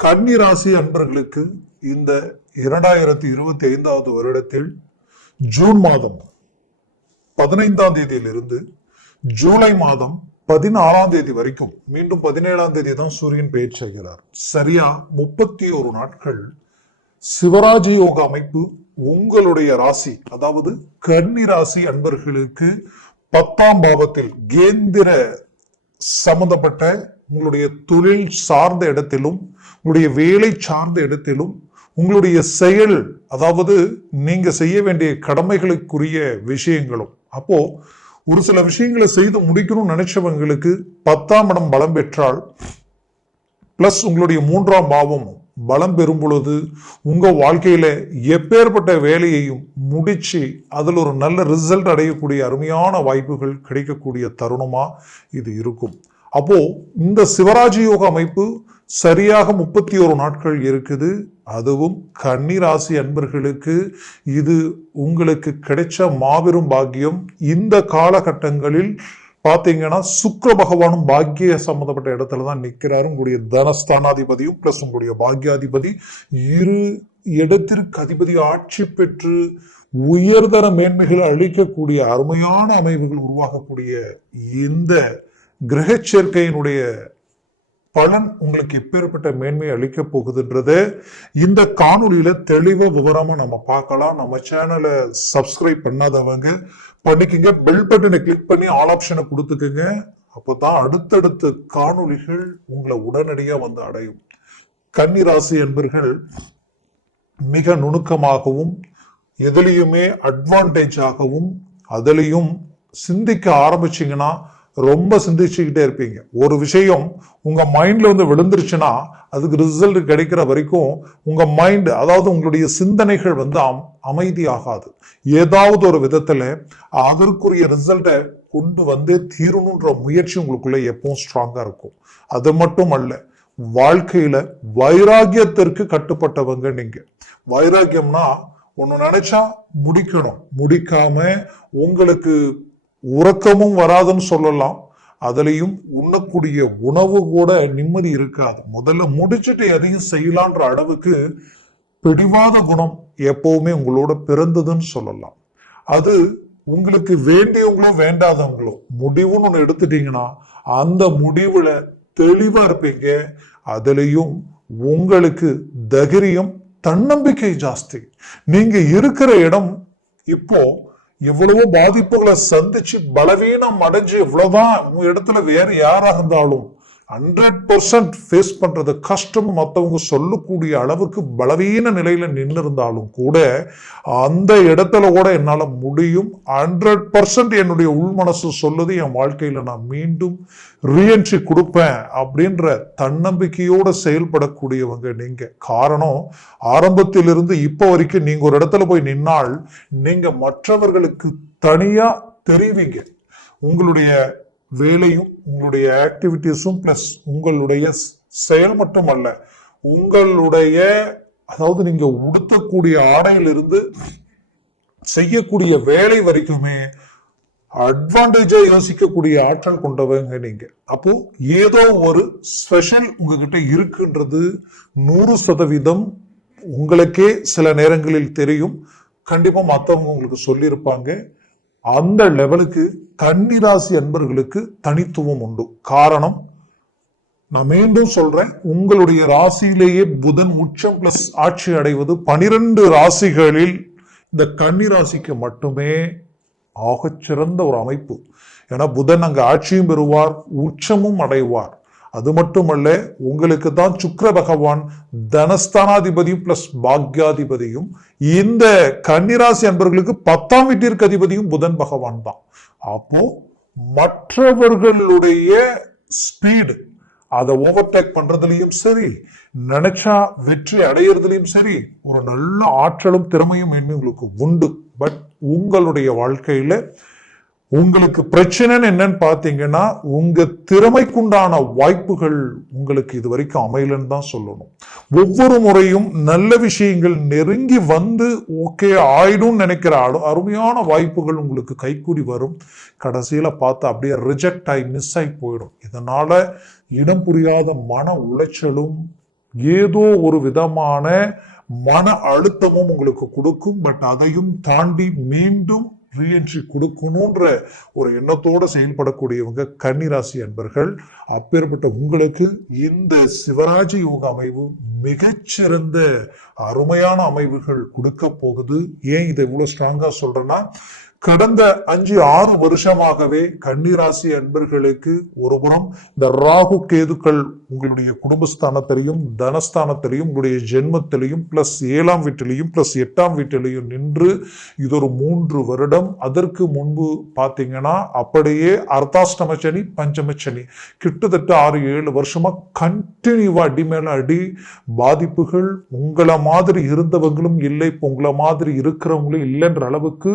கன்னி ராசி அன்பர்களுக்கு இந்த இரண்டாயிரத்தி இருபத்தி ஐந்தாவது வருடத்தில் ஜூன் மாதம் பதினைந்தாம் தேதியிலிருந்து ஜூலை மாதம் பதினாறாம் தேதி வரைக்கும் மீண்டும் பதினேழாம் தேதி தான் சூரியன் பெயர் செய்கிறார். சரியா? முப்பத்தி ஒரு நாட்கள் சிவராஜ் யோக அமைப்பு உங்களுடைய ராசி அதாவது கன்னி ராசி அன்பர்களுக்கு பத்தாம் பாவத்தில் கேந்திர சம்பந்தப்பட்ட உங்களுடைய தொழில் சார்ந்த இடத்திலும் உங்களுடைய வேலை சார்ந்த இடத்திலும் உங்களுடைய செயல் அதாவது நீங்க செய்ய வேண்டிய கடமைகளுக்குரிய விஷயங்களும். அப்போ ஒரு சில விஷயங்களை செய்து முடிக்கணும்னு நினைச்சவங்களுக்கு பத்தாம் இடம் பலம் பெற்றால் பிளஸ் உங்களுடைய மூன்றாம் பாவம் பலம் பெறும் பொழுது உங்கள் வாழ்க்கையில் எப்பேற்பட்ட வேலையையும் முடித்து அதில் ஒரு நல்ல ரிசல்ட் அடையக்கூடிய அருமையான வாய்ப்புகள் கிடைக்கக்கூடிய தருணமாக இது இருக்கும். அப்போ இந்த சிவராஜ் யோக அமைப்பு சரியாக முப்பத்தி ஒரு நாட்கள் இருக்குது. அதுவும் கன்னிராசி அன்பர்களுக்கு இது உங்களுக்கு கிடைச்ச மாபெரும் பாக்கியம். இந்த காலகட்டங்களில் பார்த்தீங்கன்னா சுக்கிர பகவானும் பாக்கிய சம்பந்தப்பட்ட இடத்துல தான் நிற்கிறாரு உங்களுடைய தனஸ்தானாதிபதியும் பிளஸ் உங்களுடைய பாக்கியாதிபதி இரு இடத்திற்கு அதிபதி ஆட்சி பெற்று உயர்தர மேன்மைகளை அளிக்கக்கூடிய அருமையான அமைவுகள் உருவாகக்கூடிய இந்த கிரக சேர்க்கையினுடைய பலன் உங்களுக்கு எப்பேற்பட்ட மேன்மையை அளிக்க போகுதுன்றது இந்த காணொலியில தெளிவா விவரமா நம்ம பார்க்கலாம். நம்ம சேனலை சப்ஸ்கிரைப் பண்ணாதவங்க பண்ணிக்கங்க. பெல் பட்டனை கிளிக் பண்ணி ஆல் ஆப்ஷனை கொடுத்துக்கோங்க. அப்பதான் அடுத்தடுத்த காணொளிகள் உங்களை உடனடியா வந்து அடையும். கன்னி ராசி என்பர்கள் மிக நுணுக்கமாகவும் எதுலேயுமே அட்வான்டேஜாகவும் அதுலேயும் சிந்திக்க ஆரம்பிச்சீங்கன்னா ரொம்ப சிந்திச்சுக்கிட்டே இருப்பீங்க. ஒரு விஷயம் உங்கள் மைண்டில் வந்து விழுந்துருச்சுன்னா அதுக்கு ரிசல்ட் கிடைக்கிற வரைக்கும் உங்கள் மைண்டு அதாவது உங்களுடைய சிந்தனைகள் வந்து அம்- அமைதியாகாது. ஏதாவது ஒரு விதத்தில் அதற்குரிய ரிசல்ட்டை கொண்டு வந்து தீரணுன்ற முயற்சி உங்களுக்குள்ள எப்பவும் ஸ்ட்ராங்காக இருக்கும். அது மட்டும் அல்ல வாழ்க்கையில வைராகியத்திற்கு கட்டுப்பட்டவங்க நீங்க. வைராகியம்னா ஒன்று நினைச்சா முடிக்கணும். முடிக்காம உங்களுக்கு உறக்கமும் வராதுன்னு சொல்லலாம். அதுலேயும் உண்ணக்கூடிய உணவு கூட நிம்மதி இருக்காது. முதல்ல முடிச்சுட்டு எதையும் செய்யலான்ற அளவுக்கு பிடிவாத குணம் எப்பவுமே உங்களோட பிறந்ததுன்னு சொல்லலாம். அது உங்களுக்கு வேண்டியவங்களோ வேண்டாதவங்களோ முடிவுன்னு ஒன்று எடுத்துட்டீங்கன்னா அந்த முடிவில் தெளிவாக இருப்பீங்க. அதுலேயும் உங்களுக்கு தைரியம் தன்னம்பிக்கை ஜாஸ்தி. நீங்கள் இருக்கிற இடம் இப்போ எவ்வளவோ பாதிப்புகளை சந்திச்சு பலவீனம் அடைஞ்சு இவ்வளவுதான் உங்க இடத்துல வேற யாராக இருந்தாலும் ஹண்ட்ரட் பர்சன்ட் ஃபேஸ் பண்ணுறது கஷ்டம் மற்றவங்க சொல்லக்கூடிய அளவுக்கு பலவீன நிலையில் நின்று இருந்தாலும் கூட அந்த இடத்துல கூட என்னால் முடியும். ஹண்ட்ரட் பர்சன்ட் என்னுடைய உள் மனசு சொல்லுது என் வாழ்க்கையில் நான் மீண்டும் ரீஎன்ட்ரி கொடுப்பேன் அப்படின்ற தன்னம்பிக்கையோடு செயல்படக்கூடியவங்க நீங்கள் காரணம் ஆரம்பத்திலிருந்து இப்போ வரைக்கும் நீங்கள் ஒரு இடத்துல போய் நின்னால் நீங்கள் மற்றவர்களுக்கு தனியாக தெரிவிங்க. உங்களுடைய வேலையும் உங்களுடைய ஆக்டிவிட்டீஸும் பிளஸ் உங்களுடைய செயல் மட்டும் அல்ல உங்களுடைய அதாவது நீங்க உடுத்தக்கூடிய ஆடையிலிருந்து செய்யக்கூடிய வேலை வரைக்குமே அட்வான்டேஜா யோசிக்கக்கூடிய ஆற்றல் கொண்டவங்க நீங்க. அப்போ ஏதோ ஒரு ஸ்பெஷல் உங்ககிட்ட இருக்குன்றது நூறு சதவீதம் உங்களுக்கே சில நேரங்களில் தெரியும். கண்டிப்பா மற்றவங்க உங்களுக்கு சொல்லியிருப்பாங்க. அந்த லெவலுக்கு கன்னிராசி அன்பர்களுக்கு தனித்துவம் உண்டு. காரணம் நான் மீண்டும் சொல்றேன் உங்களுடைய ராசியிலேயே புதன் உச்சம் பிளஸ் ஆட்சி அடைவது பனிரெண்டு ராசிகளில் இந்த கன்னி ராசிக்கு மட்டுமே ஆகச்சிறந்த ஒரு அமைப்பு. ஏன்னா புதன் அங்கு ஆட்சியும் பெறுவார் உச்சமும் அடைவார். அது மட்டுமல்ல உங்களுக்கு தான் சுக்கர பகவான் தனஸ்தானாதிபதியும் பிளஸ் பாக்யாதிபதியும் இந்த கன்னிராசி அன்பர்களுக்கு பத்தாம் வீட்டிற்கு அதிபதியும் புதன் பகவான் தான். அப்போ மற்றவர்களுடைய ஸ்பீடு அதை ஓவர்டேக் பண்றதுலயும் சரி நினைச்சா வெற்றி அடையிறதுலயும் சரி ஒரு நல்ல ஆற்றலும் திறமையும் உங்களுக்கு உண்டு. பட் உங்களுடைய வாழ்க்கையில உங்களுக்கு பிரச்சனைன்னு என்னன்னு பார்த்தீங்கன்னா உங்க திறமைக்குண்டான வாய்ப்புகள் உங்களுக்கு இது வரைக்கும் அமையலன்னு தான் சொல்லணும். ஒவ்வொரு முறையும் நல்ல விஷயங்கள் நெருங்கி வந்து ஓகே ஆயிடும் நினைக்கிற அரு- அருமையான வாய்ப்புகள் உங்களுக்கு கைக்கூடி வரும். கடைசியில பார்த்து அப்படியே ரிஜெக்ட் ஆகி மிஸ் ஆகி போயிடும். இதனால இடம் புரியாத மன உளைச்சலும் ஏதோ ஒரு விதமான மன அழுத்தமும் உங்களுக்கு கொடுக்கும். பட் அதையும் தாண்டி மீண்டும் ரீஎன்ட்ரி கொடுக்கணுன்ற ஒரு எண்ணத்தோடு செயல்படக்கூடியவங்க கன்னிராசி அன்பர்கள் அப்பேற்பட்ட உங்களுக்கு இந்த சிவராஜ யோக அமைவு மிகச்சிறந்த அருமையான அமைவுகள் கொடுக்க போகுது. ஏன் இதை இவ்வளோ ஸ்ட்ராங்காக சொல்கிறேன்னா கடந்த அஞ்சு ஆறு வருஷமாகவே கன்னிராசி அன்பர்களுக்கு ஒருபுறம் இந்த ராகு கேதுக்கள் உங்களுடைய குடும்பஸ்தானத்திலையும் தனஸ்தானத்திலையும் உங்களுடைய ஜென்மத்திலையும் பிளஸ் ஏழாம் வீட்டிலையும் பிளஸ் எட்டாம் வீட்டிலையும் நின்று இது ஒரு மூன்று வருடம். அதற்கு முன்பு பார்த்தீங்கன்னா அப்படியே அர்த்தாஷ்டம சனி பஞ்சம சனி. கிட்டத்தட்ட ஆறு ஏழு வருஷமா கண்டினியூவா அடி மேல அடி. பாதிப்புகள் உங்களை மாதிரி இருந்தவங்களும் இல்லை இப்போ உங்களை மாதிரி இருக்கிறவங்களும் இல்லைன்ற அளவுக்கு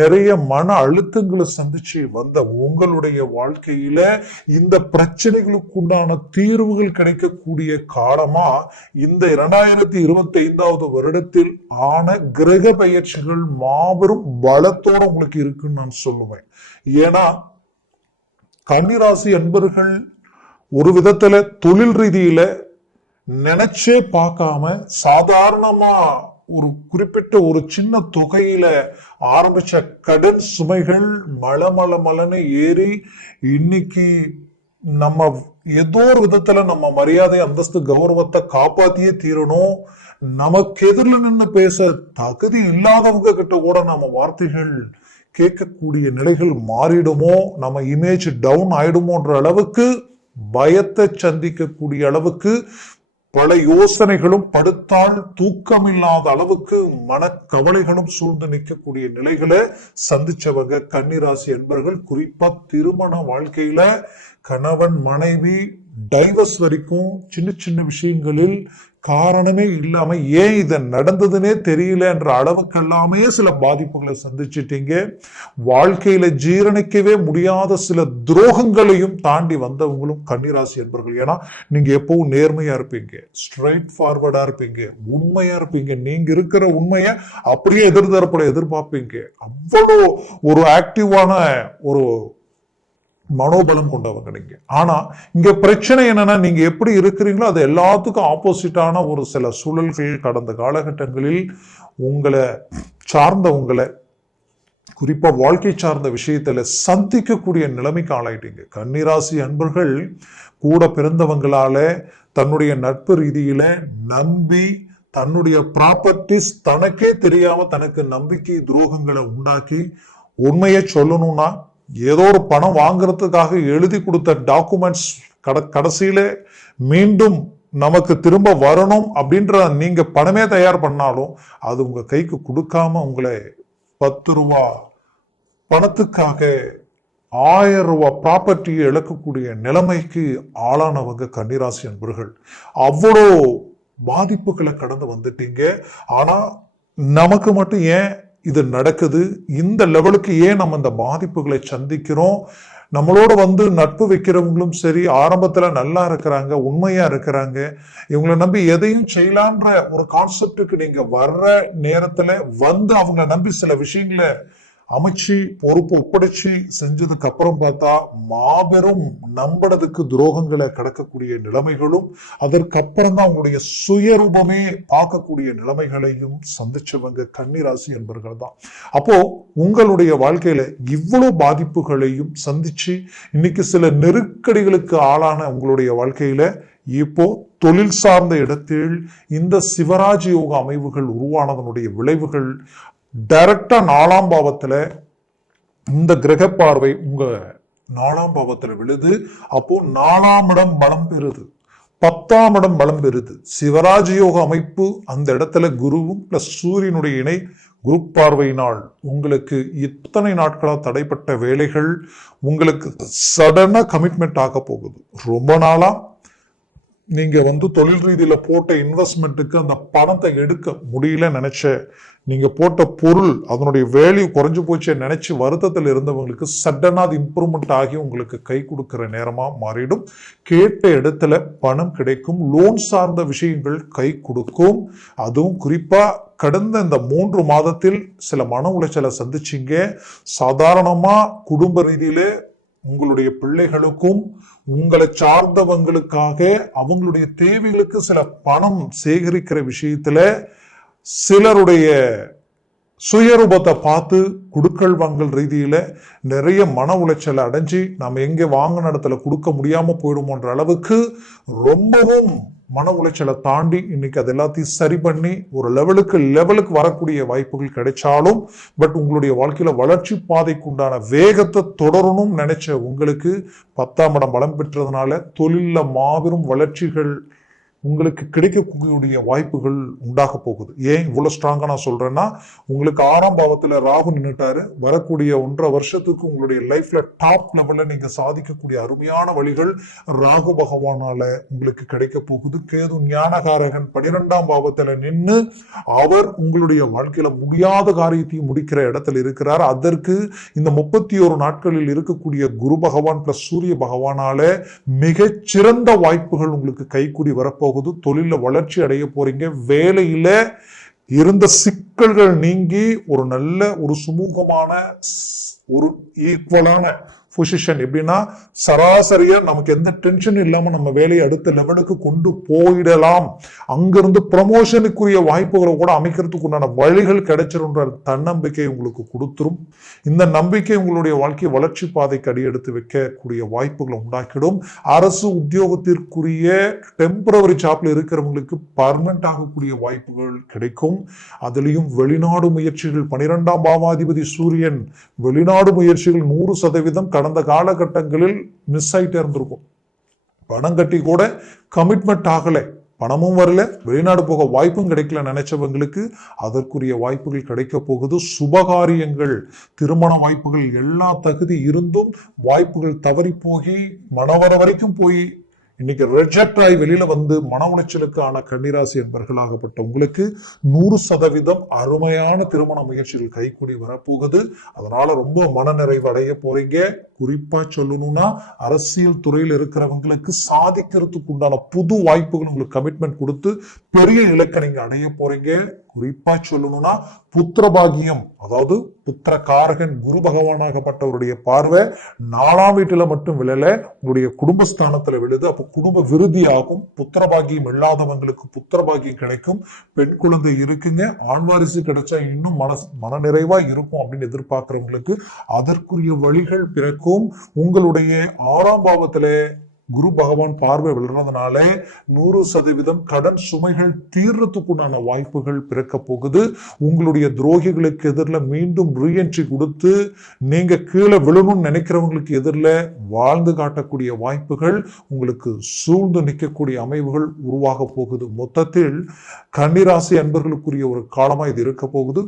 நிறைய மன அழுத்தங்களை சந்திச்சு வந்த உங்களுடைய வாழ்க்கையில இந்த பிரச்சனைகளுக்கு உண்டான தீர்வுகள் கிடைக்கக்கூடிய காலமா இந்த இரண்டாயிரத்தி இருபத்தி ஐந்தாவது வருடத்தில் ஆன கிரக பயிற்சிகள் மாபெரும் பலத்தோட உங்களுக்கு இருக்குன்னு நான் சொல்லுவேன். ஏன்னா கன்னிராசி அன்பர்கள் ஒரு விதத்துல தொழில் ரீதியில நினைச்சே பார்க்காம சாதாரணமா ஒரு குறிப்பிட்ட ஒரு சின்ன தொகையில ஆரம்பிச்ச கடன் சுமைகள் மல மல மலன்னு ஏறி இன்னைக்கு நம்ம ஏதோ ஒரு விதத்துல நம்ம மரியாதை அந்தஸ்து கௌரவத்தை காப்பாத்தியே தீரணும். நமக்கு எதிரில் நின்று பேச தகுதி இல்லாதவங்க கிட்ட கூட நம்ம வார்த்தைகள் கேட்கக்கூடிய நிலைகள் மாறிடுமோ? நம்ம இமேஜ் டவுன் ஆயிடுமோன்ற அளவுக்கு பயத்தை சந்திக்கக்கூடிய அளவுக்கு பல யோசனைகளும் படுத்தால் தூக்கமில்லாத அளவுக்கு மனக்கவலைகளும் சூழ்ந்து நிற்கக்கூடிய நிலைகளை சந்திச்சவங்க கன்னிராசி என்பர்கள் குறிப்பா திருமண வாழ்க்கையில கணவன் மனைவி டைவர்ஸ் வரைக்கும் சின்ன சின்ன விஷயங்களில் காரணமே இல்லாம ஏன் இது நடந்ததுன்னே தெரியலன்ற அளவுக்கு எல்லாமே சில பாதிப்புகளை சந்திச்சிட்டீங்க. வாழ்க்கையில ஜீரணிக்கவே முடியாத சில துரோகங்களையும் தாண்டி வந்தவங்களும் கன்னிராசி என்பர்கள். ஏன்னா நீங்க எப்பவும் நேர்மையா இருப்பீங்க. ஸ்ட்ரைட் ஃபார்வர்டா இருப்பீங்க. உண்மையா இருப்பீங்க. நீங்க இருக்கிற உண்மையை அப்படியே எதிர்தரப்பட எதிர்பார்ப்பீங்க. அவ்வளோ ஒரு ஆக்டிவான ஒரு மனோபலம் கொண்டவங்க நீங்க. ஆனா இங்க பிரச்சனை என்னன்னா நீங்க எப்படி இருக்கிறீங்களோ அது எல்லாத்துக்கும் ஆப்போசிட்டான ஒரு சில சூழல்கள் கடந்த காலகட்டங்களில் உங்களை சார்ந்த உங்களை குறிப்பா வாழ்க்கை சார்ந்த விஷயத்துல சந்திக்கக்கூடிய நிலைமைக்கு ஆளாயிட்டீங்க. கன்னிராசி அன்பர்கள் கூட பிறந்தவங்களால தன்னுடைய நட்பு ரீதியில நம்பி தன்னுடைய ப்ராப்பர்ட்டிஸ் தனக்கே தெரியாம தனக்கு நம்பிக்கை துரோகங்களை உண்டாக்கி உண்மையை சொல்லணும்னா ஏதோ ஒரு பணம் வாங்குறதுக்காக எழுதி கொடுத்த டாக்குமெண்ட்ஸ் கட கடைசியில மீண்டும் நமக்கு திரும்ப வரணும் அப்படின்ற நீங்க பணமே தயார் பண்ணாலும் அது உங்க கைக்கு கொடுக்காம உங்களை பத்து ரூபா பணத்துக்காக ஆயிரம் ரூபாய் ப்ராப்பர்ட்டியை இழக்கக்கூடிய நிலைமைக்கு ஆளானவங்க கன்னிராசி அன்பர்கள். அவ்வளோ பாதிப்புகளை கடந்து வந்துட்டீங்க. ஆனா நமக்கு மட்டும் ஏன் இது நடக்குது. இந்த லெவலுக்கு ஏன் நம்ம இந்த பாதிப்புகளை சந்திக்கிறோம்? நம்மளோட வந்து நட்பு வைக்கிறவங்களும் சரி ஆரம்பத்தில் நல்லா இருக்கிறாங்க உண்மையாக இருக்கிறாங்க. இவங்களை நம்பி எதையும் செய்யலான்ற ஒரு கான்செப்டுக்கு நீங்கள் வர்ற நேரத்தில் வந்து அவங்கள நம்பி சில விஷயங்களை அமைச்சு பொறுப்பு ஒப்படைச்சு செஞ்சதுக்கு அப்புறம் பார்த்தா மாபெரும் நம்புறதுக்கு துரோகங்களை கடக்கக்கூடிய நிலைமைகளும் அதற்கப்புறம் தான் அவங்களுடைய சுயரூபமே பார்க்கக்கூடிய நிலைமைகளையும் சந்திச்சவங்க கன்னிராசி என்பர்கள் தான். அப்போ உங்களுடைய வாழ்க்கையில இவ்வளவு பாதிப்புகளையும் சந்திச்சு இன்னைக்கு சில நெருக்கடிகளுக்கு ஆளான உங்களுடைய வாழ்க்கையில இப்போ தொழில் சார்ந்த இடத்தில் இந்த சிவராஜ் யோக அமைவுகள் உருவானதனுடைய விளைவுகள் டைரக்டா நாலாம் பாவத்துல இந்த கிரக பார்வை உங்க நாலாம் பாவத்துல விழுது. அப்போ நாலாம் இடம் பலம் பெறுது. பத்தாம் இடம் பலம் பெறுது. சிவராஜ் யோக அமைப்பு அந்த இடத்துல குருவும் பிளஸ் சூரியனுடைய இணை குரு பார்வையினால் உங்களுக்கு இத்தனை நாட்களாக தடைப்பட்ட வேலைகள் உங்களுக்கு சடனாக கமிட்மெண்ட் ஆக போகுது. ரொம்ப நாளாக நீங்க வந்து தொழில் ரீதியில போட்ட இன்வெஸ்ட்மெண்ட்டுக்கு அந்த பணத்தை எடுக்க முடியல நினைச்ச நீங்க போட்ட பொருள் அதனுடைய வேல்யூ குறைஞ்சு போச்சு நினைச்சு வருத்தத்தில் இருந்தவங்களுக்கு சடனா அது இம்ப்ரூவ்மெண்ட் ஆகி உங்களுக்கு கை கொடுக்கிற நேரமா மாறிடும். கேட்ட இடத்துல பணம் கிடைக்கும். லோன் சார்ந்த விஷயங்கள் கை கொடுக்கும். அதுவும் குறிப்பா கடந்த இந்த மூன்று மாதத்தில் சில மன உளைச்சலை சந்திச்சிங்க. சாதாரணமாக குடும்ப ரீதியிலே உங்களுடைய பிள்ளைகளுக்கும் உங்களை சார்ந்தவங்களுக்காக அவங்களுடைய தேவைகளுக்கு சில பணம் சேகரிக்கிற விஷயத்துல சிலருடைய சுயரூபத்தை பார்த்து குடுக்கல் வாங்கல் ரீதியில் நிறைய மன உளைச்சலை அடைஞ்சு நம்ம எங்கே வாங்கின இடத்துல கொடுக்க முடியாமல் போயிடுமோன்ற அளவுக்கு ரொம்பவும் மன உளைச்சலை தாண்டி இன்னைக்கு அது எல்லாத்தையும் சரி பண்ணி ஒரு லெவலுக்கு லெவலுக்கு வரக்கூடிய வாய்ப்புகள் கிடைச்சாலும் பட் உங்களுடைய வாழ்க்கையில் வளர்ச்சி பாதைக்கு உண்டான வேகத்தை தொடரணும்னு நினைச்ச உங்களுக்கு பத்தாம் இடம் பலம் பெற்றதுனால தொழிலில் மாபெரும் வளர்ச்சிகள் உங்களுக்கு கிடைக்கக்கூடிய வாய்ப்புகள் உண்டாக போகுது. ஏன் இவ்வளோ ஸ்ட்ராங்காக நான் சொல்றேன்னா உங்களுக்கு ஆறாம் பாவத்துல ராகு நின்னுட்டாரு. வரக்கூடிய ஒன்றரை வருஷத்துக்கு உங்களுடைய லைஃப்ல டாப் லெவல்ல நீங்க சாதிக்கக்கூடிய அருமையான வழிகள் ராகு பகவானால உங்களுக்கு கிடைக்க போகுது. கேது ஞானகாரகன் பனிரெண்டாம் பாவத்துல நின்னு அவர் உங்களுடைய வாழ்க்கையில முடியாத காரியத்தையும் முடிக்கிற இடத்துல இருக்கிறார். அதற்கு இந்த முப்பத்தி ஒரு நாட்களில் இருக்கக்கூடிய குரு பகவான் பிளஸ் சூரிய பகவானால மிகச்சிறந்த வாய்ப்புகள் உங்களுக்கு கைக்கூடி போகுது தொழில வளர்ச்சி அடைய போறீங்க. வேலையில இருந்த சிக்கல்கள் நீங்கி ஒரு நல்ல ஒரு சுமூகமான ஒரு ஈக்குவலான பொசிஷன் எப்படின்னா சராசரியா நமக்கு எந்த டென்ஷன் இல்லாம நம்ம வேலையை அடுத்த லெவலுக்கு கொண்டு போயிடலாம். அங்கிருந்து ப்ரமோஷனுக்குரிய வாய்ப்புகளை கூட அமைக்கிறதுக்கு உண்டான வழிகள் கிடைச்சிருன்ற தன்னம்பிக்கை உங்களுக்கு கொடுத்துரும். இந்த நம்பிக்கை உங்களுடைய வாழ்க்கை வளர்ச்சி பாதைக்கு அடி எடுத்து வைக்கக்கூடிய வாய்ப்புகளை உண்டாக்கிடும். அரசு உத்தியோகத்திற்குரிய டெம்பரவரி ஜாப்ல இருக்கிறவங்களுக்கு பர்மனண்ட் ஆகக்கூடிய வாய்ப்புகள் கிடைக்கும். அதுலயும் வெளிநாடு முயற்சிகள் பனிரெண்டாம் பாவாதிபதி சூரியன் வெளிநாடு முயற்சிகள் நூறு சதவீதம் கடந்த காலகட்டங்களில் மிஸ் ஆயிட்டே இருந்திருக்கும். பணம் கட்டி கூட கமிட்மெண்ட் ஆகலை. பணமும் வரல. வெளிநாடு போக வாய்ப்பும் கிடைக்கல நினைச்சவங்களுக்கு அதற்குரிய வாய்ப்புகள் கிடைக்க போகுது. சுபகாரியங்கள் திருமண வாய்ப்புகள் எல்லா தகுதி இருந்தும் வாய்ப்புகள் தவறி போகி மனவர வரைக்கும் போய் இன்னைக்கு ரிஜெக்ட் ஆகி வெளியில வந்து மன உளைச்சலுக்கான கன்னிராசி என்பர்களாகப்பட்ட உங்களுக்கு நூறு சதவீதம் அருமையான திருமண முயற்சிகள் கைக்கூடி வரப்போகுது. அதனால ரொம்ப மனநிறைவு அடைய போறீங்க. குறிப்பா சொல்லணும்னா அரசியல் துறையில் இருக்கிறவங்களுக்கு சாதிக்கிறதுக்கு உண்டான புது வாய்ப்புகள் உங்களுக்கு கமிட்மெண்ட் கொடுத்து பெரிய இலக்கை நீங்க அடைய போறீங்க. குறிப்பா சொல்லணும்னா புத்திர பாகியம் அதாவது புத்திர காரகன் குரு பகவானாகப்பட்டவருடைய பார்வை நாலாம் வீட்டுல மட்டும் விழல உங்களுடைய குடும்பஸ்தானத்துல விழுது அப்போ குடும்ப விருதி ஆகும் புத்திர பாகியம் இல்லாதவங்களுக்கு புத்திர பாகியம் கிடைக்கும் பெண் குழந்தை இருக்குங்க ஆண் வாரிசு கிடைச்சா இன்னும் மன நிறைவா இருக்கும் அப்படின்னு எதிர்பார்க்கிறவங்களுக்கு அதற்குரிய வழிகள் பிறக்கும். உங்களுடைய ஆறாம் பாவத்துல குரு பகவான் பார்வை விழுறதுனால நூறு சதவீதம் கடன் சுமைகள் தீர்றதுக்குண்டான வாய்ப்புகள் பிறக்க போகுது. உங்களுடைய துரோகிகளுக்கு எதிரில் மீண்டும் ரீஎன்ட்ரி கொடுத்து நீங்கள் கீழே விழணும்னு நினைக்கிறவங்களுக்கு எதிரில் வாழ்ந்து காட்டக்கூடிய வாய்ப்புகள் உங்களுக்கு சூழ்ந்து நிற்கக்கூடிய அமைவுகள் உருவாக போகுது. மொத்தத்தில் கன்னிராசி அன்பர்களுக்குரிய ஒரு காலமாக இது இருக்க போகுது.